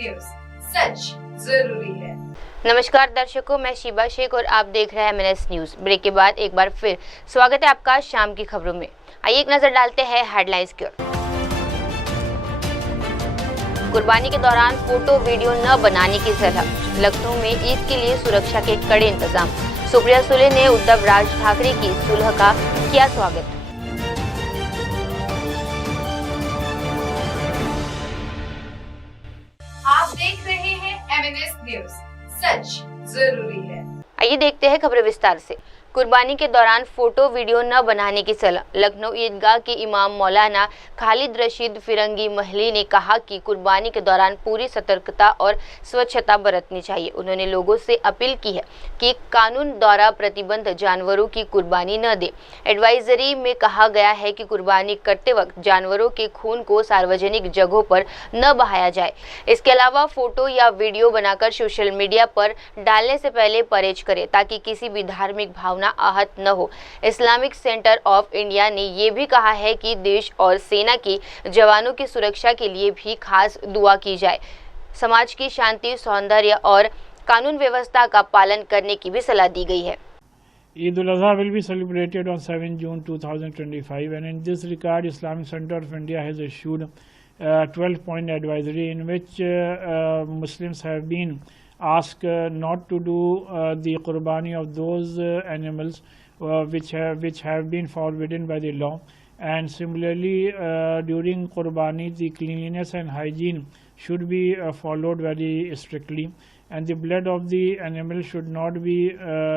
News, सच जरूरी है। नमस्कार दर्शकों, मैं शिबा शेख और आप देख रहे हैं MNS न्यूज। ब्रेक के बाद एक बार फिर स्वागत है आपका शाम की खबरों में। आइए एक नजर डालते हैं हेडलाइंस की ओर। कुर्बानी के दौरान फोटो वीडियो न बनाने की सलाह। लखनऊ में ईद के लिए सुरक्षा के कड़े इंतजाम। सुप्रिया सुले ने उद्धव राज ठाकरे की सुलह का किया स्वागत। आप देख रहे हैं MNS न्यूज, सच जरूरी है। आइए देखते हैं खबरें विस्तार से। कुर्बानी के दौरान फोटो वीडियो न बनाने की सलाह। लखनऊ ईदगाह के इमाम मौलाना खालिद रशीद फिरंगी महली ने कहा कि कुर्बानी के दौरान पूरी सतर्कता और स्वच्छता बरतनी चाहिए। उन्होंने लोगों से अपील की है कि कानून द्वारा प्रतिबंध जानवरों की कुर्बानी न दे। एडवाइजरी में कहा गया है कि कुर्बानी करते वक्त जानवरों के खून को सार्वजनिक जगहों पर न बहाया जाए। इसके अलावा फोटो या वीडियो बनाकर सोशल मीडिया पर डालने से पहले परहेज करें ताकि किसी भी धार्मिक भावना आहत न हो। इस्लामिक सेंटर ऑफ इंडिया ने ये भी कहा है कि देश और सेना के जवानों की सुरक्षा के लिए भी खास दुआ की जाए। समाज की शांति, सौंदर्य और कानून व्यवस्था का पालन करने की भी सलाह दी गई है। Eid al-Adha will be celebrated on 7 June 2025, and in this regard, Islamic Center of India has issued a 12-point advisory in which Muslims have been asked not to do the qurbani of those animals which have been forbidden by the law, and similarly during qurbani the cleanliness and hygiene should be followed very strictly, and the blood of the animal should not be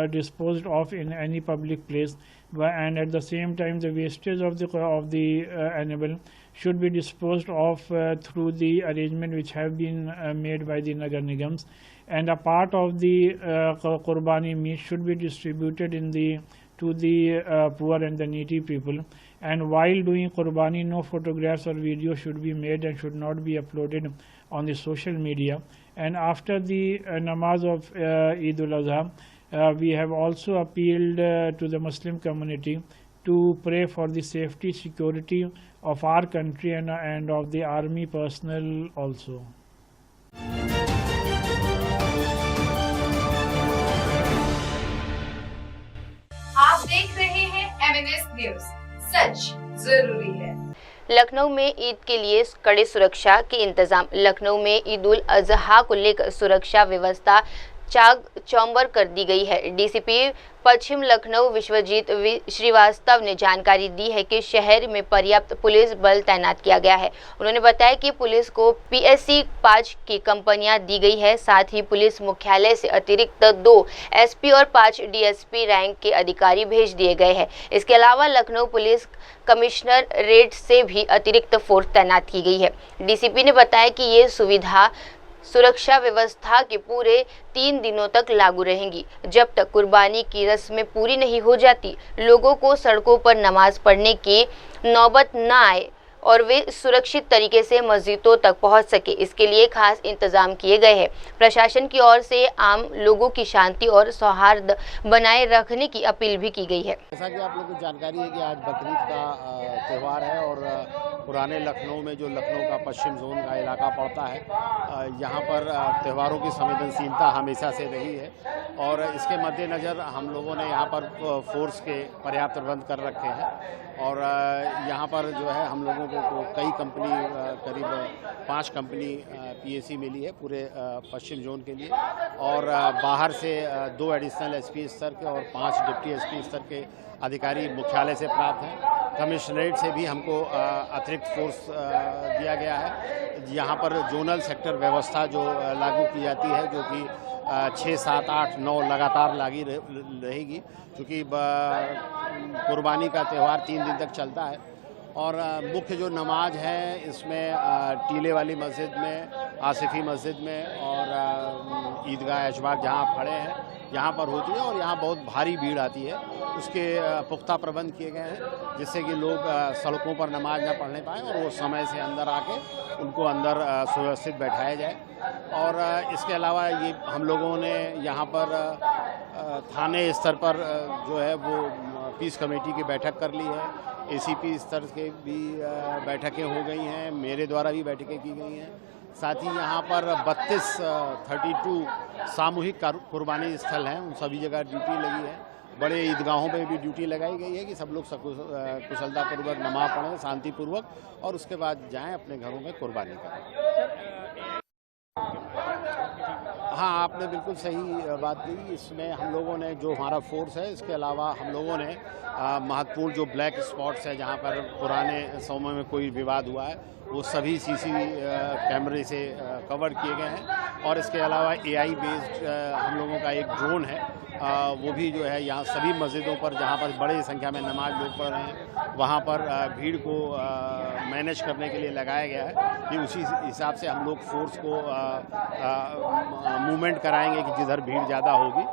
disposed of in any public place, and at the same time the wastage of the animal should be disposed of through the arrangement which have been made by the Nagar Nigams, and a part of the qurbani meat should be distributed to the poor and the needy people. And while doing qurbani, no photographs or videos should be made and should not be uploaded on the social media. And after the namaz of Eid al-Adha, we have also appealed to the Muslim community to pray for the safety, security of our country and of the army personnel also. आप देख रहे हैं MNS news, सच जरूरी है। लखनऊ में ईद के लिए कड़े सुरक्षा के इंतजाम। लखनऊ में ईद उल अजहा को लेकर सुरक्षा व्यवस्था चाक चौबंद कर दी गई है। डीसीपी पश्चिम लखनऊ विश्वजीत श्रीवास्तव ने जानकारी दी है कि शहर में पर्याप्त पुलिस बल तैनात किया गया है। उन्होंने बताया कि पुलिस को PSC 5 की कंपनियां दी गई है। साथ ही पुलिस मुख्यालय से अतिरिक्त 2 SP और 5 DSP रैंक के अधिकारी भेज दिए गए हैं। इसके अलावा लखनऊ पुलिस कमिश्नर रेट से भी अतिरिक्त फोर्स तैनात की गई है। डीसीपी ने बताया कि ये सुविधा सुरक्षा व्यवस्था के पूरे 3 दिनों तक लागू रहेंगी। जब तक कुर्बानी की रस्में पूरी नहीं हो जाती, लोगों को सड़कों पर नमाज पढ़ने की नौबत न आए और वे सुरक्षित तरीके से मस्जिदों तक पहुंच सके, इसके लिए खास इंतजाम किए गए हैं। प्रशासन की ओर से आम लोगों की शांति और सौहार्द बनाए रखने की अपील भी की गई है। जैसा कि आप लोगों को जानकारी है कि आज बकरीद का त्यौहार है और पुराने लखनऊ में जो लखनऊ का पश्चिम जोन का इलाका पड़ता है, यहाँ पर त्योहारों की संवेदनशीलता हमेशा से रही है और इसके मद्देनज़र हम लोगों ने यहाँ पर फोर्स के पर्याप्त प्रबंध कर रखे हैं और यहाँ पर जो है हम लोगों को कई कंपनी, करीब 5 कंपनी PSC मिली है पूरे पश्चिम जोन के लिए और बाहर से 2 एडिशनल SP स्तर के और 5 डिप्टी SP स्तर के अधिकारी मुख्यालय से प्राप्त हैं। कमिश्नरेट से भी हमको अतिरिक्त फोर्स दिया गया है। यहाँ पर जोनल सेक्टर व्यवस्था जो लागू की जाती है, जो कि 6, 7, 8, 9 लगातार लागू रहेगी, क्योंकि कुर्बानी का त्यौहार 3 दिन तक चलता है और मुख्य जो नमाज है इसमें टीले वाली मस्जिद में, आसिफी मस्जिद में और ईदगाह ऐशबाग जहाँ खड़े हैं यहाँ पर होती है और यहाँ बहुत भारी भीड़ आती है। उसके पुख्ता प्रबंध किए गए हैं जिससे कि लोग सड़कों पर नमाज न पढ़ने पाएँ और वो समय से अंदर आके उनको अंदर सुव्यवस्थित बैठाया जाए। और इसके अलावा ये हम लोगों ने यहाँ पर थाने स्तर पर जो है वो पीस कमेटी की बैठक कर ली है। ACP स्तर के भी बैठकें हो गई हैं, मेरे द्वारा भी बैठकें की गई हैं। साथ ही यहाँ पर 32 सामूहिक कुर्बानी स्थल हैं, उन सभी जगह ड्यूटी लगी है। बड़े ईदगाहों पे भी ड्यूटी लगाई गई है कि सब लोग कुशलतापूर्वक नमाज पढ़ें, शांतिपूर्वक, और उसके बाद जाएं अपने घरों में कुर्बानी करें। हाँ, आपने बिल्कुल सही बात की। इसमें हम लोगों ने जो हमारा फोर्स है, इसके अलावा हम लोगों ने महत्वपूर्ण जो ब्लैक स्पॉट्स है जहाँ पर पुराने समय में कोई विवाद हुआ है, वो सभी सीसी कैमरे से कवर किए गए हैं। और इसके अलावा AI बेस्ड हम लोगों का एक ड्रोन है, वो भी जो है यहाँ सभी मस्जिदों पर जहाँ पर बड़ी संख्या में नमाज लोग पढ़ रहे हैं, वहाँ पर भीड़ को मैनेज करने के लिए लगाया गया है कि उसी हिसाब से हम लोग फोर्स को मूवमेंट कराएंगे कि जिधर भीड़ ज़्यादा होगी।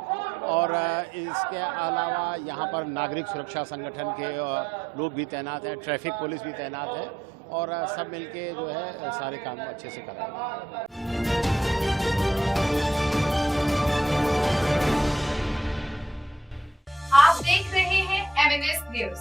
और इसके अलावा यहाँ पर नागरिक सुरक्षा संगठन के लोग भी तैनात हैं, ट्रैफिक पुलिस भी तैनात है, और सब मिलके जो है सारे काम अच्छे से कराएंगे। आप देख रहे हैं MNS न्यूज,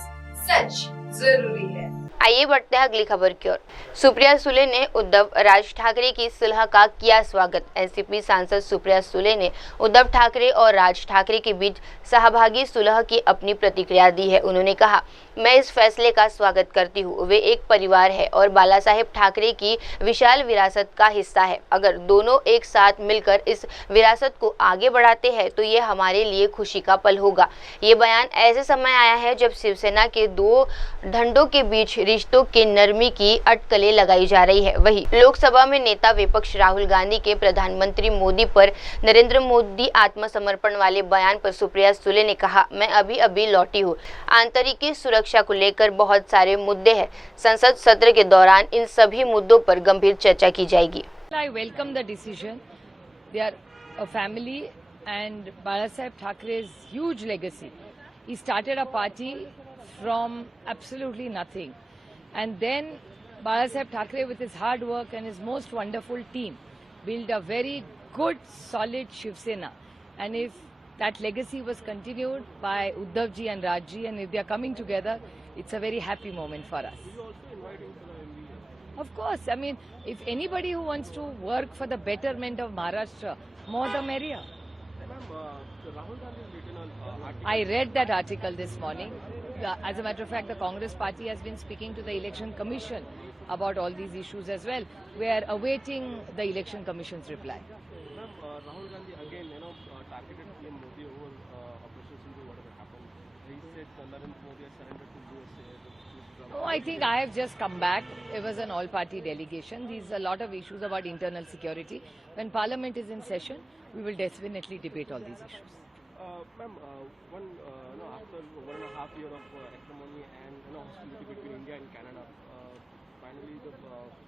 सच जरूरी है। आइए बढ़ते हैं अगली खबर की ओर। सुप्रिया सुले ने उद्धव राज ठाकरे की सुलह का किया स्वागत। एनसीपी सांसद सुप्रिया सुले ने उद्धव ठाकरे और राज ठाकरे के बीच सहभागी सुलह की अपनी प्रतिक्रिया दी है। उन्होंने कहा, मैं इस फैसले का स्वागत करती हूँ। वे एक परिवार है और बाला साहेब ठाकरे की विशाल विरासत का हिस्सा है। अगर दोनों एक साथ मिलकर इस विरासत को आगे बढ़ाते हैं तो ये हमारे लिए खुशी का पल होगा। ये बयान ऐसे समय आया है जब शिवसेना के दो ढंडों के बीच रिश्तों के नरमी की अटकलें लगाई जा रही है। वहीं लोकसभा में नेता विपक्ष राहुल गांधी के प्रधानमंत्री मोदी पर नरेंद्र मोदी आत्मसमर्पण वाले बयान पर सुप्रिया सुले ने कहा, मैं अभी लौटी हूँ। आंतरिक सुरक्षा को लेकर बहुत सारे मुद्दे हैं। संसद सत्र के दौरान इन सभी मुद्दों पर गंभीर चर्चा की जाएगी। I welcome the decision. They are a family and Bala Saheb Thakre's huge legacy. He started a party from absolutely nothing. And then Bala Saheb Thakre, with his hard work and his most wonderful team, built a very good, solid Shiv Sena. And if that legacy was continued by Uddhav ji and Raj ji, and if they are coming together, it's a very happy moment for us. Of course, I mean, if anybody who wants to work for the betterment of Maharashtra, more the merrier. I read that article this morning. As a matter of fact, the Congress party has been speaking to the Election Commission about all these issues as well. We are awaiting the Election Commission's reply. Rahul Gandhi again, targeted PM Modi over Operation Sindhu, whatever happened. He said Narendra Modi has surrendered to USA. No, I think I have just come back. It was an all-party delegation. These are a lot of issues about internal security. When Parliament is in session, we will definitely debate all these issues. Ma'am, after 1.5 years of acrimony and hostility between India and Canada, finally the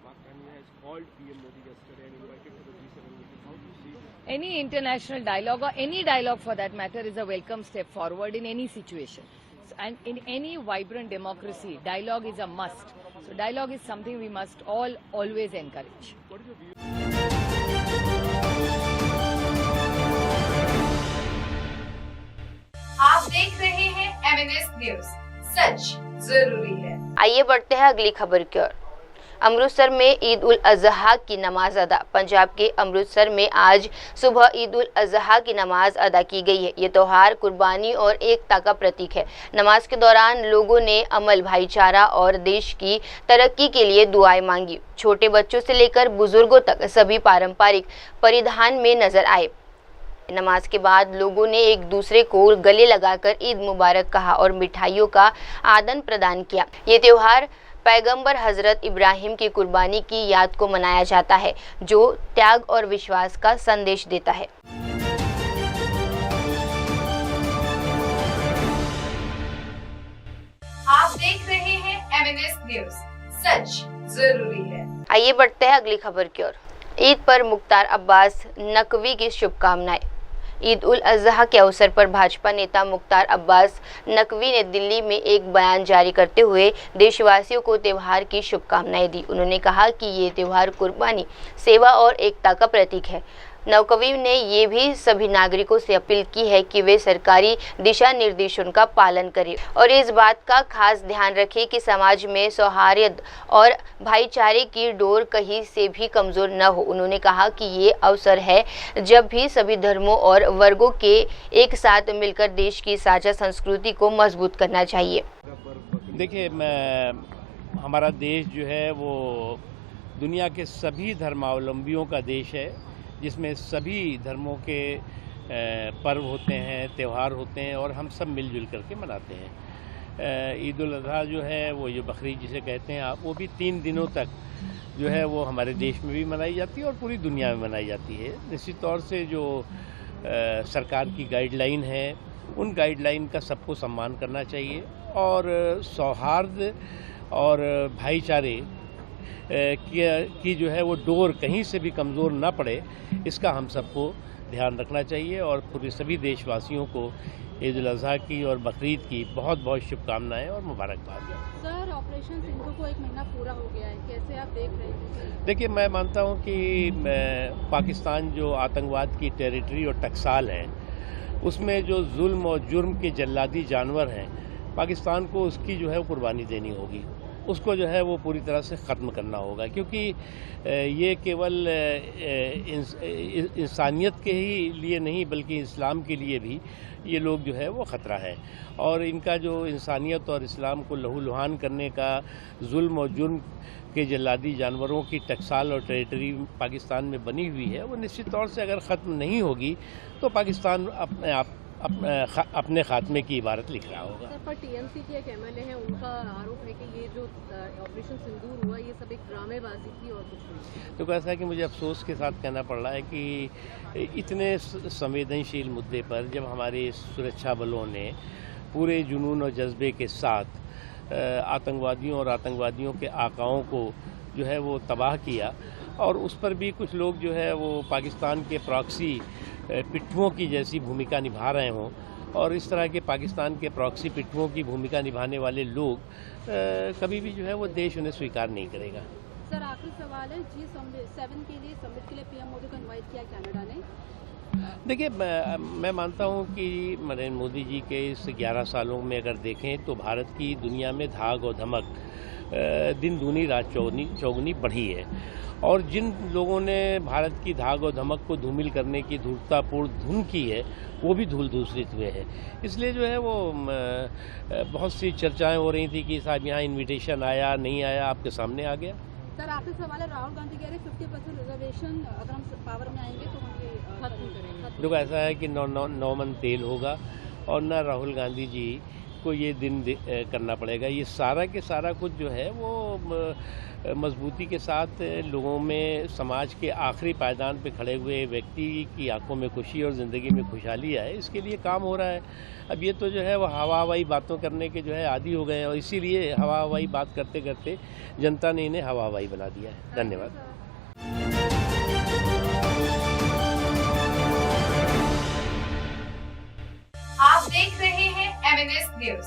Mark Carney has called PM Modi yesterday and invited to the G7 meeting. How do you see this? Any international dialogue, or any dialogue for that matter, is a welcome step forward in any situation. And in any vibrant democracy, dialogue is a must. So dialogue is something we must all always encourage. What is your view? आप देख रहे हैं MNS news, सच जरूरी है। आइए बढ़ते हैं अगली खबर की ओर। अमृतसर में ईद उल अजहा की नमाज अदा। पंजाब के अमृतसर में आज सुबह ईद उल अजहा की नमाज अदा की गई है। ये त्योहार कुर्बानी और एकता का प्रतीक है। नमाज के दौरान लोगों ने अमल, भाईचारा और देश की तरक्की के लिए दुआएं मांगी। छोटे बच्चों से लेकर बुजुर्गों तक सभी पारंपरिक परिधान में नजर आए। नमाज के बाद लोगों ने एक दूसरे को गले लगाकर ईद मुबारक कहा और मिठाइयों का आदान प्रदान किया। ये त्योहार पैगंबर हजरत इब्राहिम की कुर्बानी की याद को मनाया जाता है, जो त्याग और विश्वास का संदेश देता है। आप देख रहे हैं MNS न्यूज, सच जरूरी है। आइए बढ़ते हैं अगली खबर की ओर। ईद पर मुख्तार अब्बास नकवी की शुभकामनाएं। ईद उल अजहा के अवसर पर भाजपा नेता मुख्तार अब्बास नकवी ने दिल्ली में एक बयान जारी करते हुए देशवासियों को त्यौहार की शुभकामनाएं दी। उन्होंने कहा कि ये त्यौहार कुर्बानी, सेवा और एकता का प्रतीक है। नवकवि ने ये भी सभी नागरिकों से अपील की है कि वे सरकारी दिशा निर्देशों का पालन करें और इस बात का खास ध्यान रखें कि समाज में सौहार्द और भाईचारे की डोर कहीं से भी कमजोर न हो। उन्होंने कहा कि ये अवसर है जब भी सभी धर्मों और वर्गों के एक साथ मिलकर देश की साझा संस्कृति को मजबूत करना चाहिए। देखिए, हमारा देश जो है वो दुनिया के सभी धर्मावलंबियों का देश है, जिसमें सभी धर्मों के पर्व होते हैं, त्यौहार होते हैं और हम सब मिलजुल करके मनाते हैं। ईद उल अज़हा जो है वो जो बकरीद जिसे कहते हैं आप, वो भी 3 दिनों तक जो है वो हमारे देश में भी मनाई जाती है और पूरी दुनिया में मनाई जाती है। निश्चित तौर से जो सरकार की गाइडलाइन है, उन गाइडलाइन का सबको सम्मान करना चाहिए और सौहार्द और भाईचारे की जो है वो डोर कहीं से भी कमज़ोर ना पड़े, इसका हम सबको ध्यान रखना चाहिए और पूरे सभी देशवासियों को ईद उल अज़हा की और बकरीद की बहुत बहुत शुभकामनाएं और मुबारकबाद। सर, ऑपरेशन सिंधु को 1 महीना पूरा हो गया है, कैसे आप देख रहे हैं? देखिए, मैं मानता हूं कि पाकिस्तान जो आतंकवाद की टेरिटरी और टकसाल है, उसमें जो जुल्म और जुर्म के जल्लादी जानवर हैं, पाकिस्तान को उसकी जो है कुर्बानी देनी होगी, उसको जो है वो पूरी तरह से ख़त्म करना होगा, क्योंकि ये केवल इंसानियत के ही लिए नहीं बल्कि इस्लाम के लिए भी ये लोग जो है वो ख़तरा है। और इनका जो इंसानियत और इस्लाम को लहूलुहान करने का जुल्म और जुर्म के जल्लादी जानवरों की टकसाल और टेरिटरी पाकिस्तान में बनी हुई है, वो निश्चित तौर से अगर ख़त्म नहीं होगी तो पाकिस्तान अपने खात्मे की इबारत लिख रहा होगा। सर, पर टीएमसी के एक एमएलए हैं, उनका आरोप है कि ये जो ऑपरेशन सिंदूर हुआ ये सब एक ड्रामेबाजी थी और कुछ नहीं। तो ऐसा है कि मुझे अफसोस के साथ कहना पड़ रहा है कि इतने संवेदनशील मुद्दे पर जब हमारे सुरक्षा बलों ने पूरे जुनून और जज्बे के साथ आतंकवादियों और आतंकवादियों के आकाओं को जो है वो तबाह किया और उस पर भी कुछ लोग जो है वो पाकिस्तान के प्रॉक्सी पिट्ठुओं की जैसी भूमिका निभा रहे हों, और इस तरह के पाकिस्तान के प्रॉक्सी पिट्ठुओं की भूमिका निभाने वाले लोग कभी भी जो है वो देश उन्हें स्वीकार नहीं करेगा। सर, आखिरी सवाल है, G7 के लिए समिट के लिए पीएम मोदी को इनवाइट किया कनाडा ने। देखिए, मैं मानता हूं कि नरेंद्र मोदी जी के इस 11 सालों में अगर देखें तो भारत की दुनिया में धाक और धमक दिन दूनी रात चौगुनी बढ़ी है, और जिन लोगों ने भारत की धाक और धमक को धूमिल करने की धूर्ततापूर्ण धुन की है, वो भी धूल धूसरित हुए हैं। इसलिए जो है वो बहुत सी चर्चाएं हो रही थी कि साहब यहाँ इनविटेशन आया नहीं आया, आपके सामने आ गया। सर, आखिरी सवाल है, राहुल गांधी कह रहे 50% रिजर्वेशन अगर हम पावर में आएंगे तो हम ये खत्म करेंगे। देखो, ऐसा है कि 9 मन तेल होगा और न राहुल गांधी जी को ये दिन करना पड़ेगा। ये सारा के सारा कुछ जो है वो मजबूती के साथ लोगों में, समाज के आखिरी पायदान पे खड़े हुए व्यक्ति की आंखों में खुशी और ज़िंदगी में खुशहाली आए, इसके लिए काम हो रहा है। अब ये तो जो है वो हवाई बातों करने के जो है आदी हो गए हैं और इसीलिए हवाई बात करते करते जनता ने इन्हें हवाई बना दिया है। धन्यवाद। आप देख रहे हैं MNS न्यूज,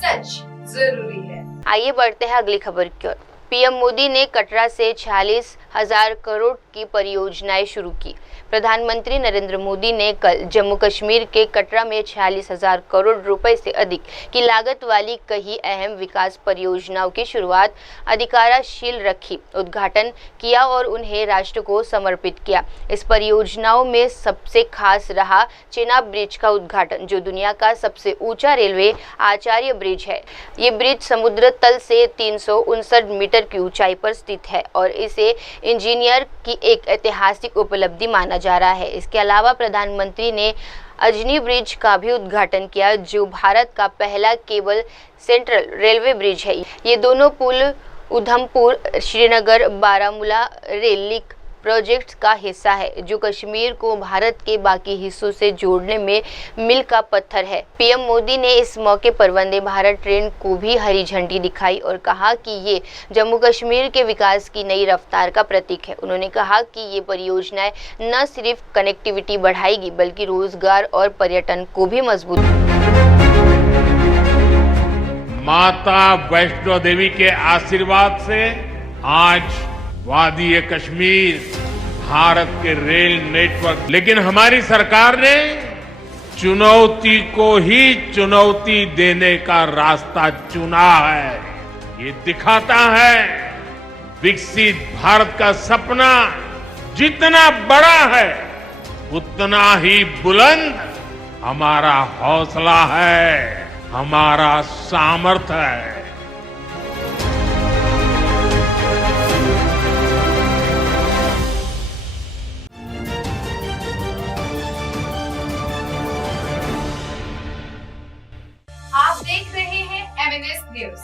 सच जरूरी है। आइए बढ़ते हैं अगली खबर की ओर। पीएम मोदी ने कटरा से 46,000 करोड़ की परियोजनाएं शुरू की। प्रधानमंत्री नरेंद्र मोदी ने कल जम्मू कश्मीर के कटरा में 46,000 करोड़ रुपए से अधिक की लागत वाली कई अहम विकास परियोजनाओं की शुरुआत अधिकारशील रखी, उद्घाटन किया और उन्हें राष्ट्र को समर्पित किया। इस परियोजनाओं में सबसे खास रहा चेनाब ब्रिज का उद्घाटन, जो दुनिया का सबसे ऊंचा रेलवे आचार्य ब्रिज है। ये ब्रिज समुद्र तल से 359 मीटर की ऊंचाई पर स्थित है और इसे इंजीनियर की एक ऐतिहासिक उपलब्धि माना जा रहा है। इसके अलावा प्रधानमंत्री ने अजनी ब्रिज का भी उद्घाटन किया, जो भारत का पहला केबल सेंट्रल रेलवे ब्रिज है। ये दोनों पुल Udhampur Srinagar Baramulla rail link project का हिस्सा है, जो कश्मीर को भारत के बाकी हिस्सों से जोड़ने में मील का पत्थर है। पीएम मोदी ने इस मौके पर वंदे भारत ट्रेन को भी हरी झंडी दिखाई और कहा कि ये जम्मू कश्मीर के विकास की नई रफ्तार का प्रतीक है। उन्होंने कहा कि ये परियोजनाएं न सिर्फ कनेक्टिविटी बढ़ाएगी बल्कि रोजगार और पर्यटन को भी मजबूत। माता वैष्णो देवी के आशीर्वाद से आज वादी कश्मीर भारत के रेल नेटवर्क, लेकिन हमारी सरकार ने चुनौती को ही चुनौती देने का रास्ता चुना है। ये दिखाता है विकसित भारत का सपना जितना बड़ा है उतना ही बुलंद हमारा हौसला है, हमारा सामर्थ्य है। आप देख रहे हैं एमएनएस न्यूज,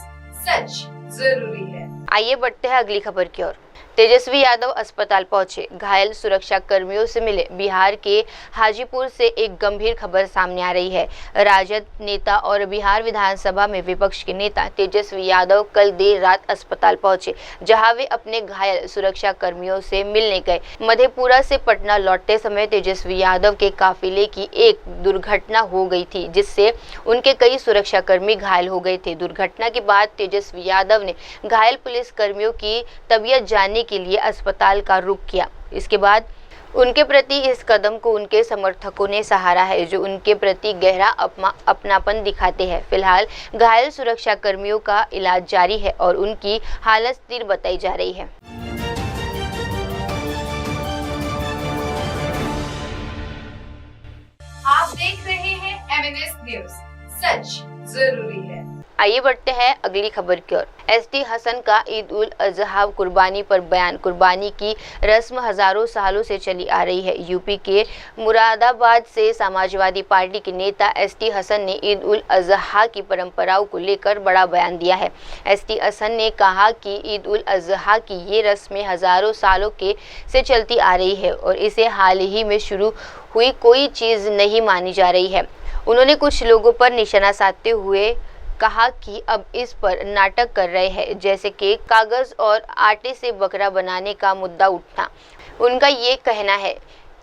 सच जरूरी है। आइए बढ़ते हैं अगली खबर की ओर। तेजस्वी यादव अस्पताल पहुंचे, घायल सुरक्षा कर्मियों से मिले। बिहार के हाजीपुर से एक गंभीर खबर सामने आ रही है। राजद नेता और बिहार विधानसभा में विपक्ष के नेता तेजस्वी यादव कल देर रात अस्पताल पहुंचे, जहां वे अपने घायल सुरक्षा कर्मियों से मिलने गए। मधेपुरा से पटना लौटते समय तेजस्वी यादव के काफिले की एक दुर्घटना हो गई थी, जिससे उनके कई सुरक्षा कर्मी घायल हो गए थे। दुर्घटना के बाद तेजस्वी यादव ने घायल पुलिस कर्मियों की तबीयत जानने के लिए अस्पताल का रुख किया। इसके बाद उनके प्रति इस कदम को उनके समर्थकों ने सराहा है, जो उनके प्रति गहरा अपनापन दिखाते हैं। फिलहाल घायल सुरक्षा कर्मियों का इलाज जारी है और उनकी हालत स्थिर बताई जा रही है। आप देख रहे हैं एमएनएस न्यूज, सच जरूरी है। आइए बढ़ते हैं अगली खबर की ओर। एसटी हसन का ईद उल अजहा कुर्बानी पर बयान। कुर्बानी की रस्म हजारों सालों से चली आ रही है। यूपी के मुरादाबाद से समाजवादी पार्टी के नेता एसटी हसन ने ईद उल अजहा की परंपराओं को लेकर बड़ा बयान दिया है। एसटी हसन ने कहा कि ईद उल अजहा की ये रस्में हजारों सालों से चलती आ रही है और इसे हाल ही में शुरू हुई कोई चीज़ नहीं मानी जा रही है। उन्होंने कुछ लोगों पर निशाना साधते हुए कहा कि अब इस पर नाटक कर रहे हैं, जैसे कि कागज और आटे से बकरा बनाने का मुद्दा उठना। उनका ये कहना है,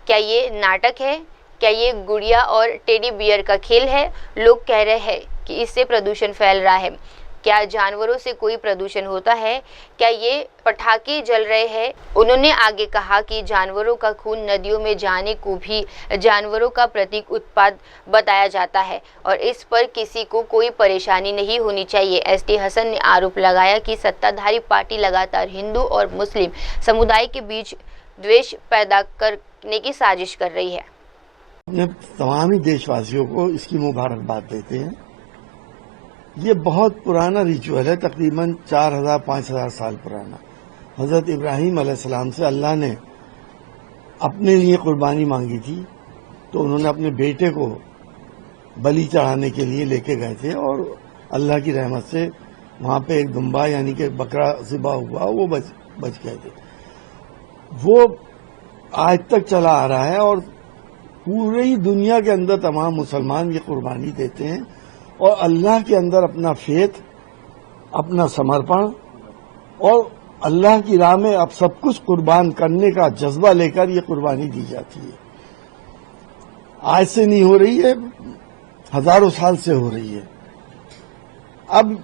क्या ये नाटक है? क्या ये गुड़िया और टेडी बियर का खेल है? लोग कह रहे हैं कि इससे प्रदूषण फैल रहा है। क्या जानवरों से कोई प्रदूषण होता है? क्या ये पटाखे जल रहे हैं? उन्होंने आगे कहा कि जानवरों का खून नदियों में जाने को भी जानवरों का प्रतीक उत्पाद बताया जाता है और इस पर किसी को कोई परेशानी नहीं होनी चाहिए। एसटी हसन ने आरोप लगाया कि सत्ताधारी पार्टी लगातार हिंदू और मुस्लिम समुदाय के बीच द्वेष पैदा करने की साजिश कर रही है। अपने तमाम देशवासियों को इसकी मुबारकबाद देते हैं। ये बहुत पुराना रिचुअल है, तकरीबन 4000-5000 साल पुराना। हजरत इब्राहिम अलैहिस्सलाम से अल्लाह ने अपने लिए कुर्बानी मांगी थी, तो उन्होंने अपने बेटे को बलि चढ़ाने के लिए लेके गए थे और अल्लाह की रहमत से वहां पे एक दुम्बा यानी कि बकरा ज़िबा हुआ, वो बच गए थे। वो आज तक चला आ रहा है और पूरी दुनिया के अंदर तमाम मुसलमान ये कुर्बानी देते हैं और अल्लाह के अंदर अपना फेथ, अपना समर्पण और अल्लाह की राह में अब सब कुछ कुर्बान करने का जज्बा लेकर ये कुर्बानी दी जाती है। आज से नहीं हो रही है, हजारों साल से हो रही है। अब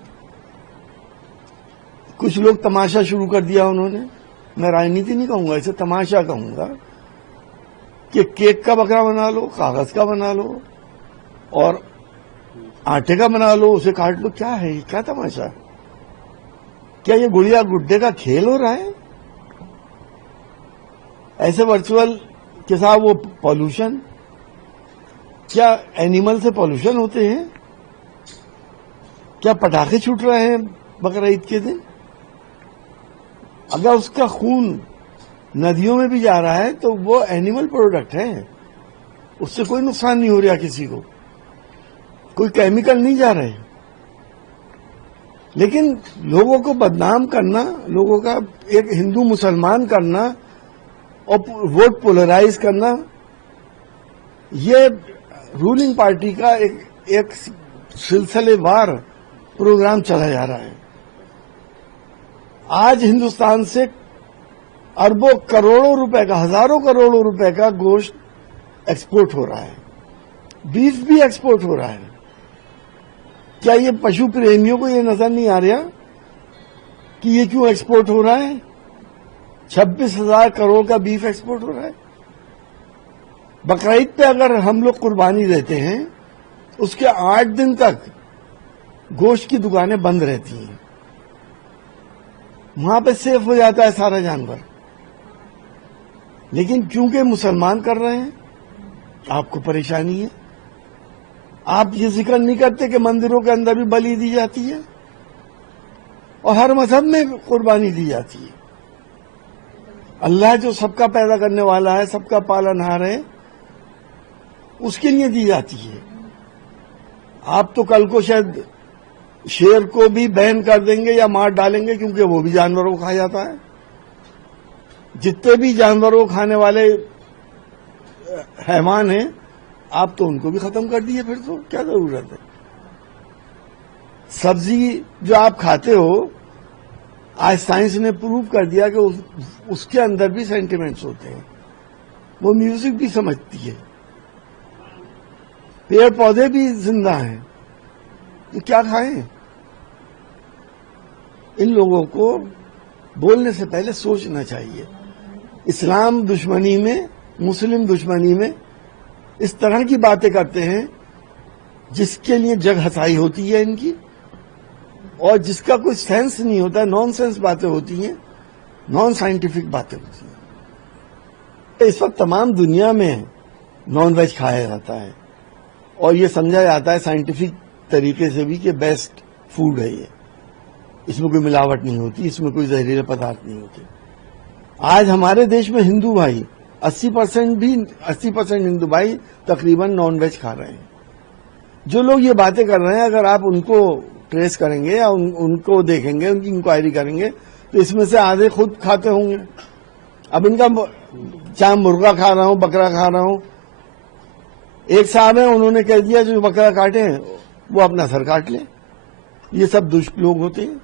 कुछ लोग तमाशा शुरू कर दिया उन्होंने, मैं राजनीति नहीं कहूंगा, इसे तमाशा कहूंगा कि केक का बकरा बना लो, कागज का बना लो और आटे का बना लो, उसे काट लो। क्या है, क्या तमाशा? क्या ये गुड़िया गुड्डे का खेल हो रहा है? ऐसे वर्चुअल के साथ वो पॉल्यूशन, क्या एनिमल से पॉल्यूशन होते हैं? क्या पटाखे छूट रहे हैं बकरा ईद के दिन? अगर उसका खून नदियों में भी जा रहा है तो वो एनिमल प्रोडक्ट है, उससे कोई नुकसान नहीं हो रहा किसी को, कोई केमिकल नहीं जा रहे। लेकिन लोगों को बदनाम करना, लोगों का एक हिंदू मुसलमान करना और वोट पोलराइज करना, ये रूलिंग पार्टी का एक सिलसिलेवार प्रोग्राम चला जा रहा है। आज हिंदुस्तान से अरबों करोड़ों रुपए का, हजारों करोड़ों रुपए का गोश्त एक्सपोर्ट हो रहा है, बीफ भी एक्सपोर्ट हो रहा है। क्या ये पशु प्रेमियों को ये नजर नहीं आ रहा कि ये क्यों एक्सपोर्ट हो रहा है? 26,000 करोड़ का बीफ एक्सपोर्ट हो रहा है। बकरीद पे अगर हम लोग कुर्बानी देते हैं, उसके 8 दिन तक गोश्त की दुकानें बंद रहती हैं। वहां पे सेफ हो जाता है सारा जानवर। लेकिन क्योंकि मुसलमान कर रहे हैं, आपको परेशानी है। आप ये जिक्र नहीं करते कि मंदिरों के अंदर भी बलि दी जाती है और हर मजहब में कुर्बानी दी जाती है। अल्लाह जो सबका पैदा करने वाला है, सबका पालनहार है, उसके लिए दी जाती है। आप तो कल को शायद शेर को भी बैन कर देंगे या मार डालेंगे, क्योंकि वो भी जानवरों को खा जाता है। जितने भी जानवरों को खाने वाले हैवान हैं, आप तो उनको भी खत्म कर दिए। फिर तो क्या जरूरत है? सब्जी जो आप खाते हो, आज साइंस ने प्रूव कर दिया कि उसके अंदर भी सेंटिमेंट्स होते हैं। वो म्यूजिक भी समझती है। पेड़ पौधे भी जिंदा हैं, तो क्या खाएं? इन लोगों को बोलने से पहले सोचना चाहिए। इस्लाम दुश्मनी में, मुस्लिम दुश्मनी में इस तरह की बातें करते हैं जिसके लिए जग हंसाई होती है इनकी, और जिसका कोई सेंस नहीं होता। नॉनसेंस बातें होती हैं, नॉन साइंटिफिक बातें होती हैं। इस वक्त तमाम दुनिया में नॉन वेज खाया जाता है और ये समझा जाता है साइंटिफिक तरीके से भी कि बेस्ट फूड है ये। इसमें कोई मिलावट नहीं होती, इसमें कोई जहरीले पदार्थ नहीं होते। आज हमारे देश में हिंदू भाई 80% हिंदू भाई तकरीबन नॉन वेज खा रहे हैं। जो लोग ये बातें कर रहे हैं, अगर आप उनको ट्रेस करेंगे या उनको देखेंगे, उनकी इंक्वायरी करेंगे, तो इसमें से आधे खुद खाते होंगे। अब इनका चाहे मुर्गा खा रहा हूं, बकरा खा रहा हूं। एक साहब है, उन्होंने कह दिया जो बकरा काटे वो अपना सर काट ले। ये सब दुष्ट लोग होते हैं।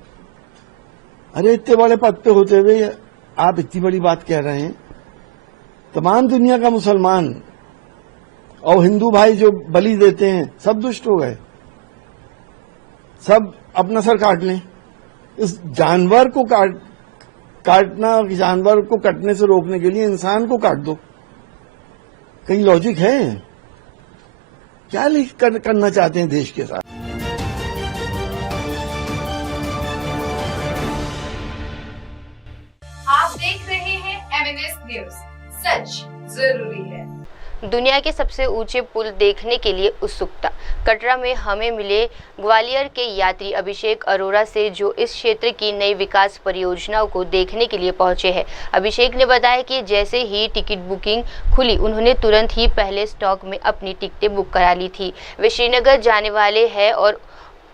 अरे इतने बड़े पद पे होते हुए आप इतनी बड़ी बात कह रहे हैं। तमाम दुनिया का मुसलमान और हिंदू भाई जो बलि देते हैं, सब दुष्ट हो गए। सब अपना सर काट लें। इस जानवर को काटना, जानवर को कटने से रोकने के लिए इंसान को काट दो। कहीं लॉजिक है? क्या करना चाहते हैं देश के साथ? आप देख रहे हैं MNS न्यूज, सच जरूरी है। दुनिया के सबसे ऊंचे पुल देखने के लिए उत्सुकता। कटरा में हमें मिले ग्वालियर के यात्री अभिषेक अरोड़ा से, जो इस क्षेत्र की नई विकास परियोजनाओं को देखने के लिए पहुंचे हैं। अभिषेक ने बताया कि जैसे ही टिकट बुकिंग खुली, उन्होंने तुरंत ही पहले स्टॉक में अपनी टिकटें बुक करा ली थी। वे श्रीनगर जाने वाले हैं और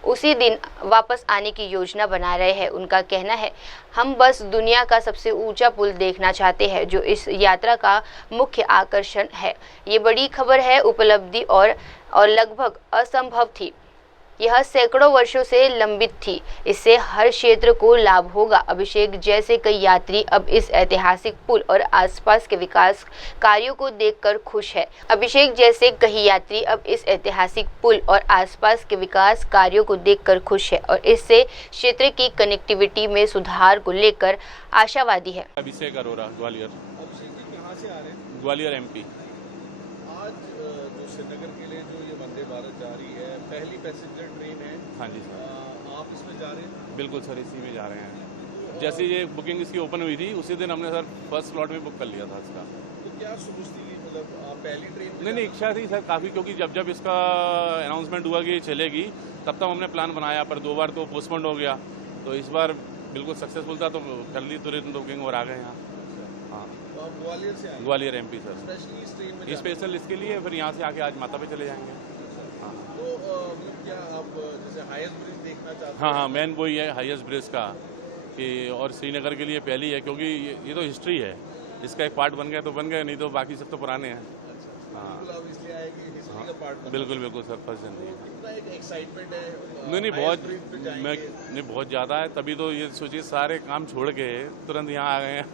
उसी दिन वापस आने की योजना बना रहे हैं। उनका कहना है, हम बस दुनिया का सबसे ऊंचा पुल देखना चाहते हैं, जो इस यात्रा का मुख्य आकर्षण है। ये बड़ी खबर है, उपलब्धि और लगभग असंभव थी। यह सैकड़ों वर्षों से लंबित थी। इससे हर क्षेत्र को लाभ होगा। अभिषेक जैसे कई यात्री अब इस ऐतिहासिक पुल और आसपास के विकास कार्यों को देखकर खुश है। अभिषेक जैसे कई यात्री अब इस ऐतिहासिक पुल और आसपास के विकास कार्यों को देखकर खुश है और इससे क्षेत्र की कनेक्टिविटी में सुधार को लेकर आशावादी है। अभिषेक अरोड़ा, ग्वालियर। अभिषेक जी कहाँ से आ रहे हैं? ग्वालियर MP। आज जो श्रीनगर के लिए जो ये वंदे भारत जा रही है, पहली पैसेंजर ट्रेन है। हाँ जी सर। आप इसमें जा रहे हैं? बिल्कुल सर, इसी में जा रहे हैं। जैसे ये बुकिंग इसकी ओपन हुई थी, उसी दिन हमने सर फर्स्ट स्लॉट में बुक कर लिया था इसका। तो क्या सोचती है, मतलब आप पहली ट्रेन में? नहीं, इच्छा थी सर काफ़ी, क्योंकि जब इसका अनाउंसमेंट हुआ कि चलेगी, तब हमने प्लान बनाया, पर 2 बार तो पोस्टपोन्ड हो गया। तो इस बार बिल्कुल सक्सेसफुल था, तो कर ली तुरंत बुकिंग और आ गए यहाँ। हाँ, तो आप ग्वालियर से आए? Gwalior MP sir. स्पेशली इस ट्रेन में? स्पेशल इसके लिए, फिर यहाँ से आके आज माता पे चले जाएंगे। हाँ, तो मतलब क्या आप जैसे हाईएस्ट ब्रिज देखना चाहते हैं? हाँ, मेन वही है हाईएस्ट ब्रिज का, कि और श्रीनगर के लिए पहली है, क्योंकि ये तो हिस्ट्री है। इसका एक पार्ट बन गया तो बन गया, नहीं तो बाकी सब तो पुराने हैं। हाँ, इसलिए आए कि हिस्ट्री का पार्ट। बिल्कुल सर, फर्स्ट जनवरी। कितना एक एक्साइटमेंट है? नहीं, बहुत ज़्यादा है। तभी तो ये सोचिए, सारे काम छोड़ के तुरंत यहाँ आ गए हैं।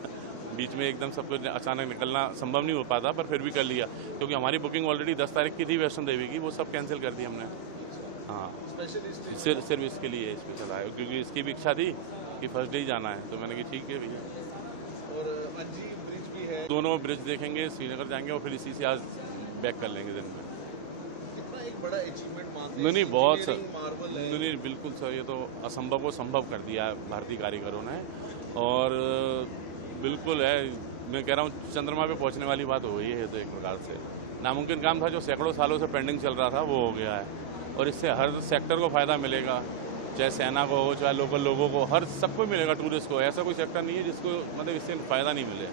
बीच में एकदम सब कुछ अचानक निकलना संभव नहीं हो पाता, पर फिर भी कर लिया, क्योंकि हमारी बुकिंग ऑलरेडी 10 तारीख की थी वैष्णो देवी की, वो सब कैंसिल कर दी हमने। हाँ, सिर्फ इसके लिए स्पेशल आया, क्योंकि इसकी भी इच्छा थी कि फर्स्ट डे ही जाना है, तो मैंने कहा ठीक है भैया। और मंजी ब्रिज भी है। दोनों ब्रिज देखेंगे, श्रीनगर जाएंगे और फिर इसी से आज बैक कर लेंगे दिन में। कितना एक बड़ा अचीवमेंट मानते हैं? नहीं बहुत सर, मार्वल है। नहीं बिल्कुल सर, ये तो असंभव को संभव कर दिया है भारतीय कारीगरों ने। और बिल्कुल है, मैं कह रहा हूँ चंद्रमा पे पहुँचने वाली बात हो गई है। तो एक प्रकार से नामुमकिन काम था जो सैकड़ों सालों से पेंडिंग चल रहा था, वो हो गया है। और इससे हर सेक्टर को फ़ायदा मिलेगा, चाहे सेना को हो, चाहे लोकल लोगों को, हर सबको मिलेगा। टूरिस्ट को ऐसा कोई सेक्टर नहीं है जिसको मतलब इससे फ़ायदा नहीं मिले,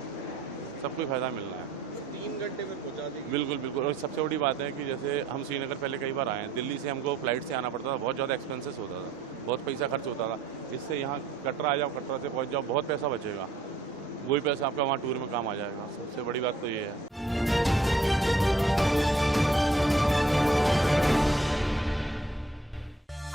सबको ही फ़ायदा मिलना है। 3 घंटे में पहुंचा देंगे। बिल्कुल बिल्कुल। और सबसे बड़ी बात है कि जैसे हम श्रीनगर पहले कई बार आए हैं, दिल्ली से हमको फ्लाइट से आना पड़ता था, बहुत ज़्यादा एक्सपेंसेस होता था, बहुत पैसा खर्च होता था। इससे यहाँ कटरा आ जाओ, कटरा से पहुँच जाओ, बहुत पैसा बचेगा। वही पैसा आपका वहाँ टूर में काम आ जाएगा। सबसे बड़ी बात तो ये है।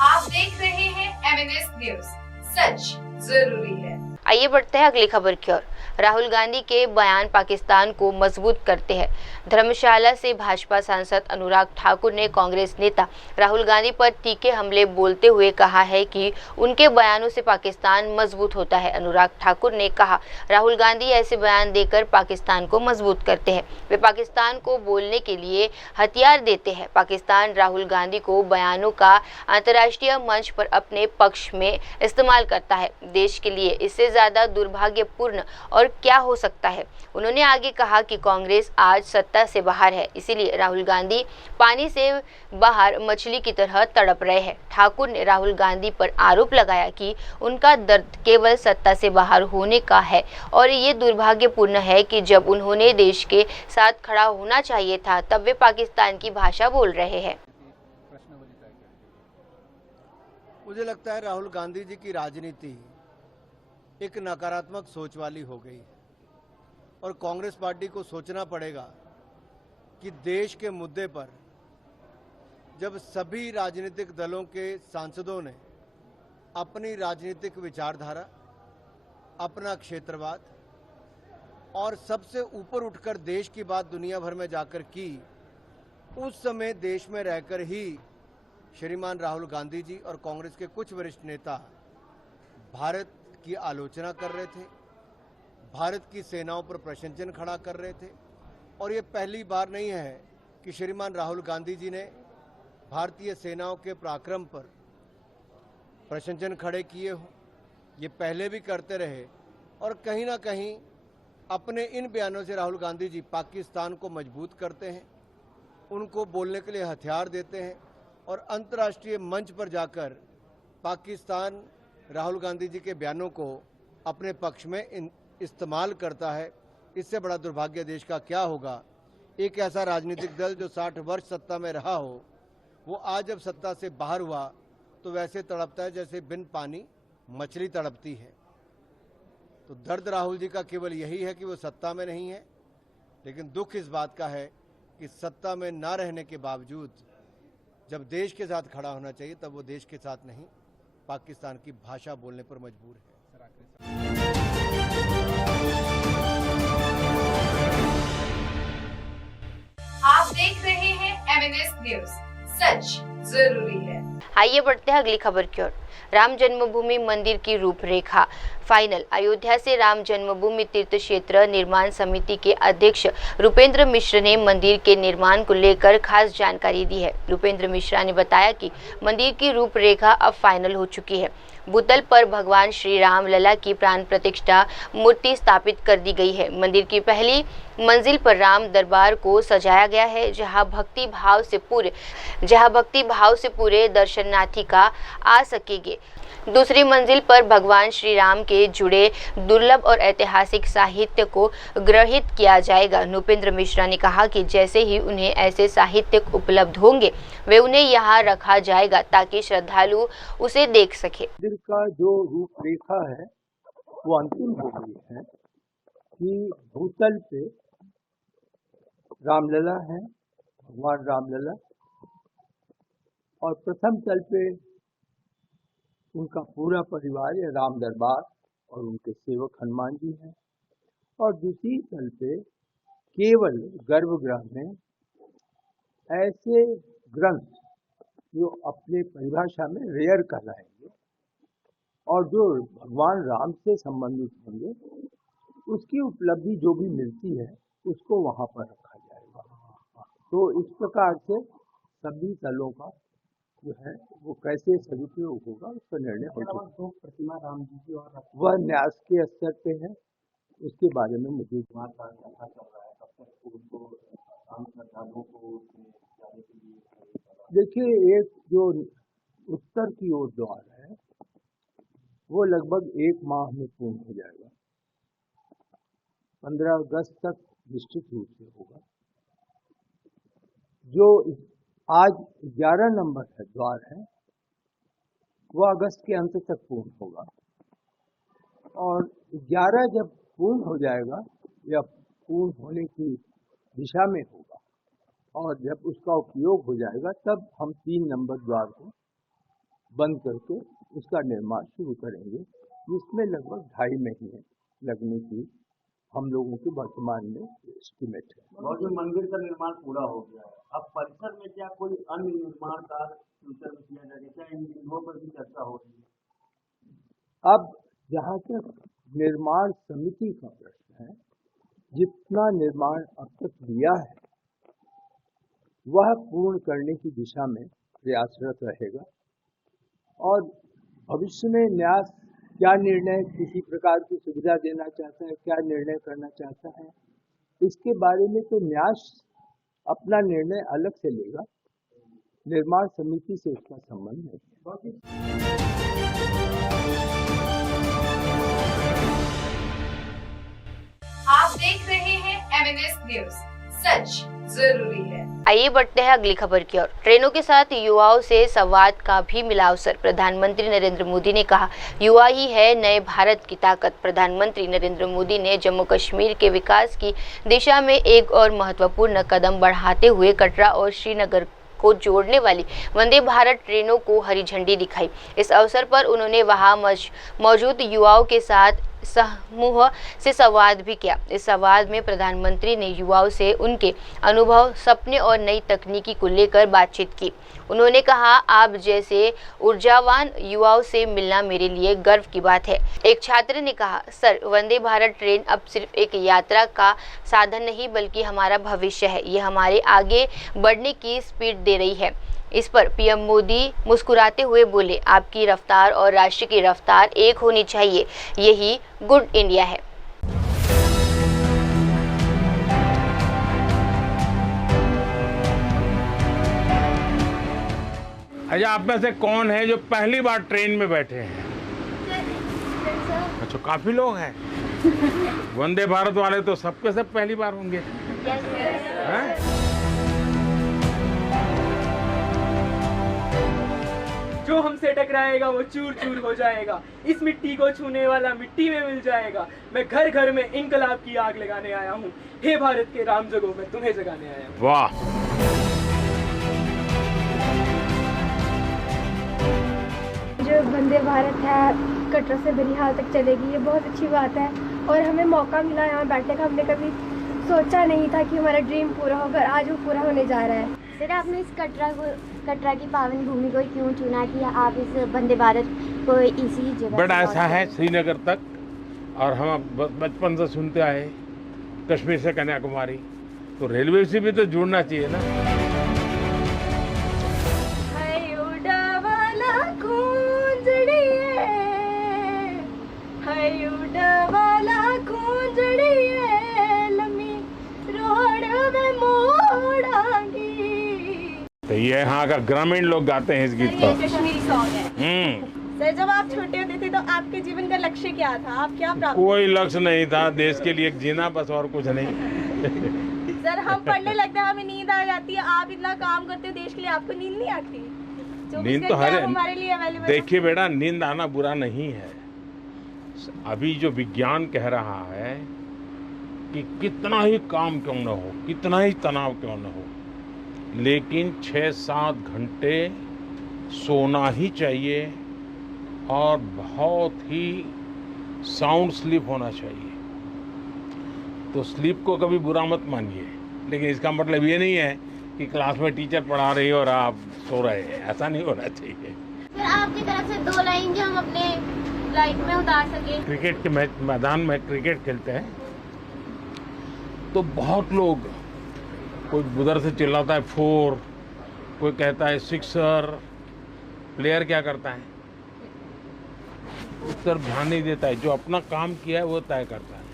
आप देख रहे हैं MNS न्यूज, सच जरूरी है। आइए बढ़ते हैं अगली खबर की ओर। राहुल गांधी के बयान पाकिस्तान को मजबूत करते हैं। धर्मशाला से भाजपा सांसद अनुराग ठाकुर ने कांग्रेस नेता राहुल गांधी पर तीखे हमले बोलते हुए कहा है कि उनके बयानों से पाकिस्तान मजबूत होता है। अनुराग ठाकुर ने कहा, राहुल गांधी ऐसे बयान देकर पाकिस्तान को मजबूत करते हैं। वे पाकिस्तान को बोलने के लिए हथियार देते हैं। पाकिस्तान राहुल गांधी को बयानों का अंतर्राष्ट्रीय मंच पर अपने पक्ष में इस्तेमाल करता है। देश के लिए इससे ज्यादा दुर्भाग्यपूर्ण और क्या हो सकता है। उन्होंने आगे कहा कि कांग्रेस आज सत्ता से बाहर है, इसीलिए राहुल गांधी पानी से बाहर मछली की तरह तड़प रहे हैं। ठाकुर ने राहुल गांधी पर आरोप लगाया कि उनका दर्द केवल सत्ता से बाहर होने का है और ये दुर्भाग्यपूर्ण है कि जब उन्होंने देश के साथ खड़ा होना चाहिए था तब वे पाकिस्तान की भाषा बोल रहे हैं। मुझे लगता है राहुल गांधी जी की राजनीति एक नकारात्मक सोच वाली हो गई और कांग्रेस पार्टी को सोचना पड़ेगा कि देश के मुद्दे पर जब सभी राजनीतिक दलों के सांसदों ने अपनी राजनीतिक विचारधारा, अपना क्षेत्रवाद और सबसे ऊपर उठकर देश की बात दुनिया भर में जाकर की, उस समय देश में रहकर ही श्रीमान राहुल गांधी जी और कांग्रेस के कुछ वरिष्ठ नेता भारत की आलोचना कर रहे थे, भारत की सेनाओं पर प्रश्न चिन्ह खड़ा कर रहे थे। और ये पहली बार नहीं है कि श्रीमान राहुल गांधी जी ने भारतीय सेनाओं के पराक्रम पर प्रश्न चिन्ह खड़े किए हो। ये पहले भी करते रहे और कहीं ना कहीं अपने इन बयानों से राहुल गांधी जी पाकिस्तान को मजबूत करते हैं, उनको बोलने के लिए हथियार देते हैं और अंतर्राष्ट्रीय मंच पर जाकर पाकिस्तान राहुल गांधी जी के बयानों को अपने पक्ष में इस्तेमाल करता है। इससे बड़ा दुर्भाग्य देश का क्या होगा। एक ऐसा राजनीतिक दल जो 60 वर्ष सत्ता में रहा हो, वो आज जब सत्ता से बाहर हुआ तो वैसे तड़पता है जैसे बिन पानी मछली तड़पती है। तो दर्द राहुल जी का केवल यही है कि वो सत्ता में नहीं है, लेकिन दुख इस बात का है कि सत्ता में ना रहने के बावजूद जब देश के साथ खड़ा होना चाहिए तब वो देश के साथ नहीं, पाकिस्तान की भाषा बोलने पर मजबूर है। आप देख रहे हैं MNS न्यूज, सच जरूरी है। आइए बढ़ते हैं अगली खबर की ओर। राम जन्मभूमि मंदिर की रूपरेखा फाइनल। अयोध्या से राम जन्मभूमि तीर्थ क्षेत्र निर्माण समिति के अध्यक्ष रुपेंद्र मिश्र ने मंदिर के निर्माण को लेकर खास जानकारी दी है। रुपेंद्र मिश्रा ने बताया कि मंदिर की रूपरेखा अब फाइनल हो चुकी है। भूतल पर भगवान श्री राम लला की प्राण प्रतिष्ठा मूर्ति स्थापित कर दी गई है। मंदिर की पहली मंजिल पर राम दरबार को सजाया गया है, जहां भक्ति भाव से पूरे दर्शनार्थी का आ सकेंगे। दूसरी मंजिल पर भगवान श्री राम के जुड़े दुर्लभ और ऐतिहासिक साहित्य को ग्रहित किया जाएगा। नृपेंद्र मिश्रा ने कहा कि जैसे ही उन्हें ऐसे साहित्य उपलब्ध होंगे वे उन्हें यहाँ रखा जाएगा ताकि श्रद्धालु उसे देख सके। मंदिर का जो रूपरेखा है वो अंतिम हो गई है कि भूतल पे रामलला है, भगवान रामलला, और प्रथम तल पे उनका पूरा परिवार है, राम दरबार और उनके सेवक हनुमान जी हैं, और दूसरी तल पे केवल गर्भगृह में ऐसे ग्रंथ जो अपने परिभाषा में रेयर कहलाएंगे और जो भगवान राम से संबंधित होंगे उसकी उपलब्धि जो भी मिलती है उसको वहाँ पर रखा जाएगा। तो इस प्रकार से सभी दलों का जो है वो कैसे सदुपयोग होगा उसका निर्णय हो जाएगा। प्रतिमा राम जी की और वह न्यास के स्तर पे है, उसके बारे में मुझे देखिए, एक जो उत्तर की ओर द्वार है वो लगभग 1 माह में पूर्ण हो जाएगा। 15 अगस्त तक निश्चित रूप से होगा। जो आज 11 नंबर है द्वार है वो अगस्त के अंत तक पूर्ण होगा, और 11 जब पूर्ण हो जाएगा या पूर्ण होने की दिशा में होगा और जब उसका उपयोग हो जाएगा तब हम 3 नंबर द्वार को बंद करके उसका निर्माण शुरू करेंगे, जिसमें लगभग 2.5 महीने लगने की हम लोगों के वर्तमान में एस्टिमेट है। और जो मंदिर का निर्माण पूरा हो गया है, अब परिसर में क्या कोई अन्य निर्माण कार्य फ्यूचर में किया जाएगा, क्या इन बिंदुओं पर भी चर्चा हो रही है? अब जहाँ तक निर्माण समिति का प्रश्न है, जितना निर्माण अब तक दिया है वह पूर्ण करने की दिशा में प्रयासरत रहेगा, और भविष्य में न्यास क्या निर्णय किसी प्रकार की सुविधा देना चाहता है, क्या निर्णय करना चाहता है, इसके बारे में तो न्यास अपना निर्णय अलग से लेगा, निर्माण समिति से उसका संबंध नहीं है। आप देख रहे हैं MNS न्यूज, सच जरूरी है। आइए बढ़ते हैं अगली खबर की ओर। ट्रेनों के साथ युवाओं से संवाद का भी मिला अवसर। प्रधानमंत्री नरेंद्र मोदी ने कहा, युवा ही है नए भारत की ताकत। प्रधानमंत्री नरेंद्र मोदी ने जम्मू कश्मीर के विकास की दिशा में एक और महत्वपूर्ण कदम बढ़ाते हुए कटरा और श्रीनगर को जोड़ने वाली वंदे भारत ट्रेनों को हरी झंडी दिखाई। इस अवसर पर उन्होंने वहां मौजूद युवाओं के साथ समूह से संवाद भी किया। इस संवाद में प्रधानमंत्री ने युवाओं से उनके अनुभव, सपने और नई तकनीकी को लेकर बातचीत की। उन्होंने कहा, आप जैसे ऊर्जावान युवाओं से मिलना मेरे लिए गर्व की बात है। एक छात्र ने कहा, सर, वंदे भारत ट्रेन अब सिर्फ एक यात्रा का साधन नहीं बल्कि हमारा भविष्य है। ये हमारे आगे बढ़ने की स्पीड दे रही है। इस पर पीएम मोदी मुस्कुराते हुए बोले, आपकी रफ्तार और राष्ट्र की रफ्तार एक होनी चाहिए, यही गुड इंडिया है। अच्छा, आप में से कौन है जो पहली बार ट्रेन में बैठे हैं? अच्छा, काफी लोग हैं। वंदे भारत वाले तो सबके सब पहली बार होंगे। जो हमसे टकराएगा वो चूर चूर हो जाएगा। इस मिट्टी को छूने वाला मिट्टी में मिल जाएगा। मैं घर घर में इनकलाब की आग लगाने आया हूँ। हे भारत के राम जगो, मैं तुम्हें जगाने आया हूँ। वाह। जो वंदे भारत है कटरा से बनिहाल तक चलेगी, ये बहुत अच्छी बात है और हमें मौका मिला यहाँ बैठने का। हमने कभी सोचा नहीं था कि हमारा ड्रीम पूरा होगा, आज वो पूरा होने जा रहा है। सर, आपने इस कटरा की पावन भूमि को क्यों चुना कि आप इस वंदे भारत को इसी जगह? बड़ा ऐसा है श्रीनगर तक, और हम बचपन से सुनते आए कश्मीर से कन्याकुमारी, तो रेलवे से भी तो जुड़ना चाहिए ना। तो ये यहाँ का ग्रामीण लोग गाते हैं इस गीत को। कश्मीरी सॉन्ग है। सर, जब आप छोटे होते थे तो आपके जीवन का लक्ष्य क्या था? आप क्या प्राप्त? कोई लक्ष्य नहीं था, देश के लिए जीना बस, और कुछ नहीं। सर, हम पढ़ने लगते हैं, हमें नींद आ जाती है। आप इतना काम करते हो देश के लिए, आपको नींद नहीं आती? नींद तो हमारे लिए अवेलेबल। देखिए बेटा, नींद आना बुरा नहीं है। अभी जो विज्ञान कह रहा है कि कितना ही काम क्यों न हो, कितना ही तनाव क्यों न हो, लेकिन 6-7 घंटे सोना ही चाहिए और बहुत ही साउंड स्लीप होना चाहिए। तो स्लीप को कभी बुरा मत मानिए, लेकिन इसका मतलब ये नहीं है कि क्लास में टीचर पढ़ा रही है और आप सो रहे हैं, ऐसा नहीं होना चाहिए। सर, आपकी तरफ से 2 लाइन जो हम अपने लाइफ में उतार सके। क्रिकेट के मैदान में क्रिकेट खेलते हैं तो बहुत लोग, कोई उधर से चिल्लाता है 4, कोई कहता है 6, प्लेयर क्या करता है, उस तरफ ध्यान नहीं देता है। जो अपना काम किया है वो तय करता है।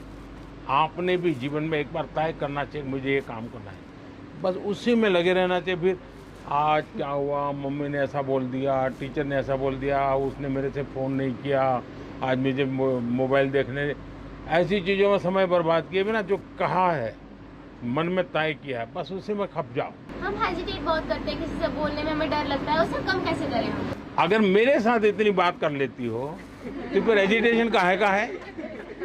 आपने भी जीवन में एक बार तय करना चाहिए, मुझे ये काम करना है, बस उसी में लगे रहना चाहिए। फिर आज क्या हुआ, मम्मी ने ऐसा बोल दिया, टीचर ने ऐसा बोल दिया, उसने मेरे से फ़ोन नहीं किया, आज मुझे मोबाइल देखने, ऐसी चीज़ों में समय बर्बाद किए बिना जो कहा है, मन में तय किया है, बस उसी में खप जाओ। हम हेजिटेट बहुत करते हैं, किसी से बोलने में हमें डर लगता है, उसे कम कैसे करें हम? अगर मेरे साथ इतनी बात कर लेती हो तो फिर एजिटेशन काहे का है?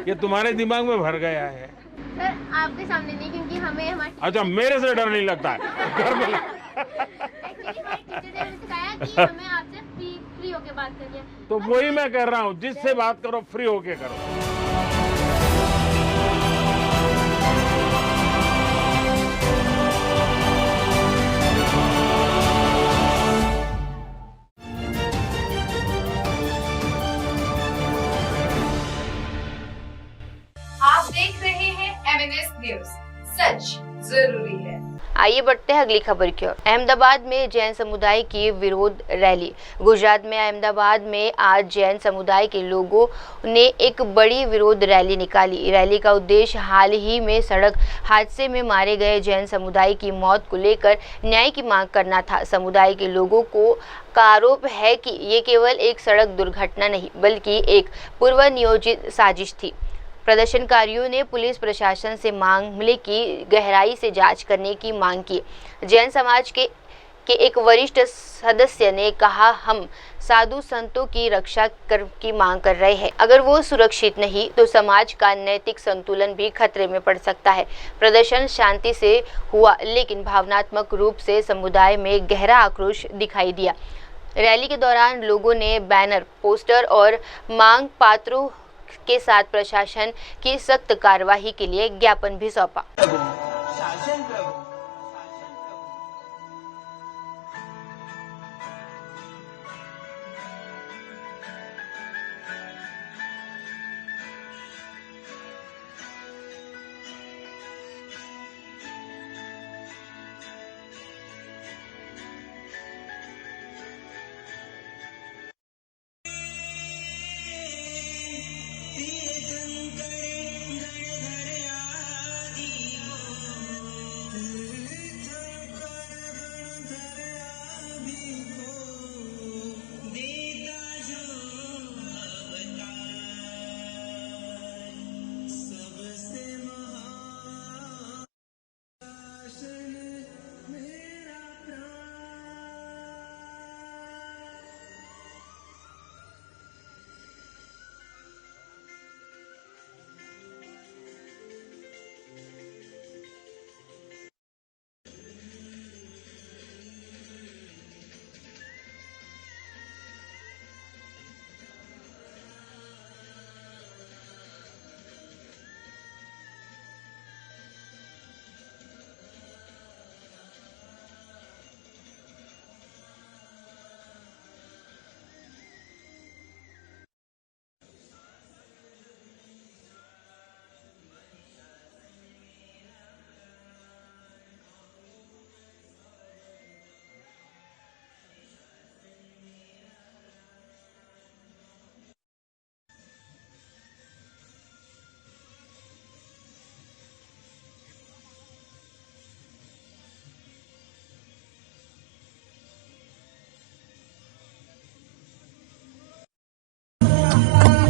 ये तुम्हारे दिमाग में भर गया है। सर आपके सामने नहीं, क्योंकि हमें हमारे अच्छा, मेरे से डर नहीं लगता है। घर में एक्चुअली हमारे टीचर ने हमें सिखाया कि हमें आपसे फ्री होके बात करनी है। तो वही मैं कह रहा हूँ, जिससे बात करो फ्री होके करो। आप देख रहे हैं MNS न्यूज, सच जरूरी है। आइए बढ़ते हैं अगली खबर की ओर। अहमदाबाद में जैन समुदाय की विरोध रैली। गुजरात में अहमदाबाद में आज जैन समुदाय के लोगों ने एक बड़ी विरोध रैली निकाली। रैली का उद्देश्य हाल ही में सड़क हादसे में मारे गए जैन समुदाय की मौत को लेकर न्याय की मांग करना था। समुदाय के लोगों का आरोप है कि ये केवल एक सड़क दुर्घटना नहीं बल्कि एक पूर्व नियोजित साजिश थी। प्रदर्शनकारियों ने पुलिस प्रशासन से मामले की गहराई से जांच करने की मांग की। जैन समाज के एक वरिष्ठ सदस्य ने कहा, हम साधु संतों की रक्षा की मांग कर रहे हैं। अगर वो सुरक्षित नहीं तो समाज का नैतिक संतुलन भी खतरे में पड़ सकता है। प्रदर्शन शांति से हुआ, लेकिन भावनात्मक रूप से समुदाय में गहरा आक्रोश दिखाई दिया। रैली के दौरान लोगों ने बैनर, पोस्टर और मांग पत्रों के साथ प्रशासन की सख्त कार्रवाई के लिए ज्ञापन भी सौंपा।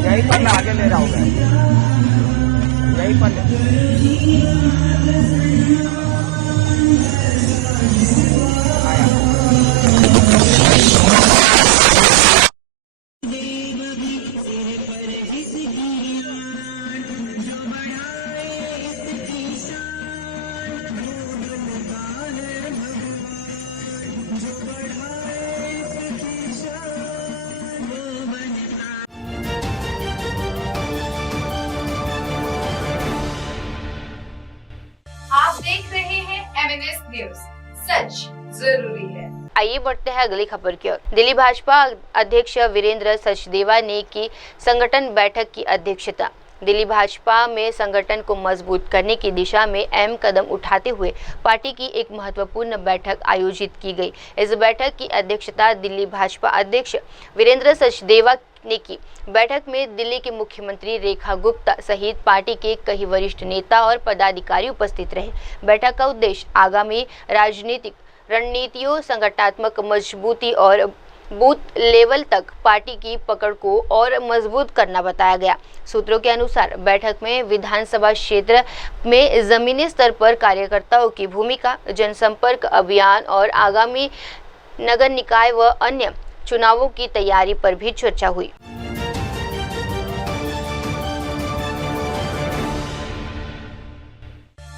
यही पर मैं आगे ले रहा हूँ, यही पर आप देख रहे हैं MNS न्यूज, सच जरूरी है। आइए बढ़ते हैं अगली खबर की ओर। दिल्ली भाजपा अध्यक्ष वीरेंद्र सचदेवा ने की संगठन बैठक की अध्यक्षता। दिल्ली भाजपा में संगठन को मजबूत करने की दिशा में अहम कदम उठाते हुए पार्टी की एक महत्वपूर्ण बैठक आयोजित की गई। इस बैठक की अध्यक्षता दिल्ली भाजपा अध्यक्ष वीरेंद्र सचदेवा ने की। बैठक में दिल्ली के मुख्यमंत्री रेखा गुप्ता सहित पार्टी के कई वरिष्ठ नेता और पदाधिकारी उपस्थित रहे। बैठक का उद्देश्य आगामी राजनीतिक रणनीतियों, संगठनात्मक मजबूती और बूथ लेवल तक पार्टी की पकड़ को और मजबूत करना बताया गया। सूत्रों के अनुसार बैठक में विधानसभा क्षेत्र में जमीनी स्तर पर कार्यकर्ताओं की भूमिका, जनसंपर्क अभियान और आगामी नगर निकाय व अन्य चुनावों की तैयारी पर भी चर्चा हुई।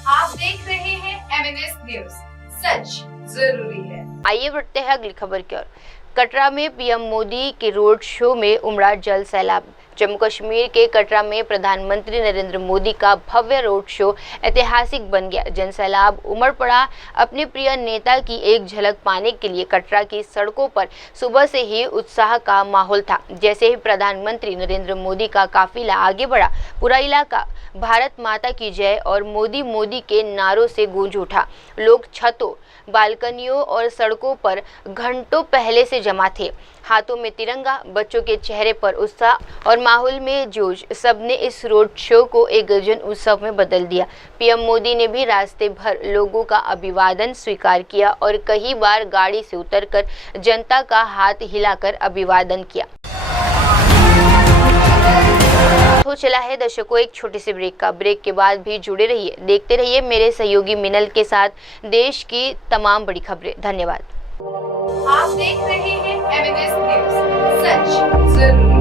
आप देख रहे हैं MNS न्यूज, सच जरूरी है। आइए बढ़ते हैं अगली खबर की ओर। कटरा में पीएम मोदी के रोड शो में उमड़ा जल सैलाब। जम्मू कश्मीर के कटरा में प्रधानमंत्री नरेंद्र मोदी का भव्य रोड शो ऐतिहासिक बन गया। जन सैलाब उमड़ पड़ा। अपने प्रिय नेता की एक झलक पाने के लिए कटरा की सड़कों पर सुबह से ही उत्साह का माहौल था। जैसे ही प्रधानमंत्री नरेंद्र मोदी का काफिला आगे बढ़ा, पूरा इलाका भारत माता की जय और मोदी मोदी के नारों से गूंज उठा। लोग छतों, बालकनियों और सड़कों पर घंटों पहले से जमा थे। हाथों में तिरंगा, बच्चों के चेहरे पर उत्साह और माहौल में जोश, सबने इस रोड शो को एक जन उत्सव में बदल दिया। पीएम मोदी ने भी रास्ते भर लोगों का अभिवादन स्वीकार किया और कई बार गाड़ी से उतरकर जनता का हाथ हिलाकर अभिवादन किया। तो चला है दर्शकों एक छोटी सी ब्रेक का। ब्रेक के बाद भी जुड़े रहिए, देखते रहिए मेरे सहयोगी मिनल के साथ देश की तमाम बड़ी खबरें। धन्यवाद। आप देख रहे हैं MNS न्यूज, सच जरूरी।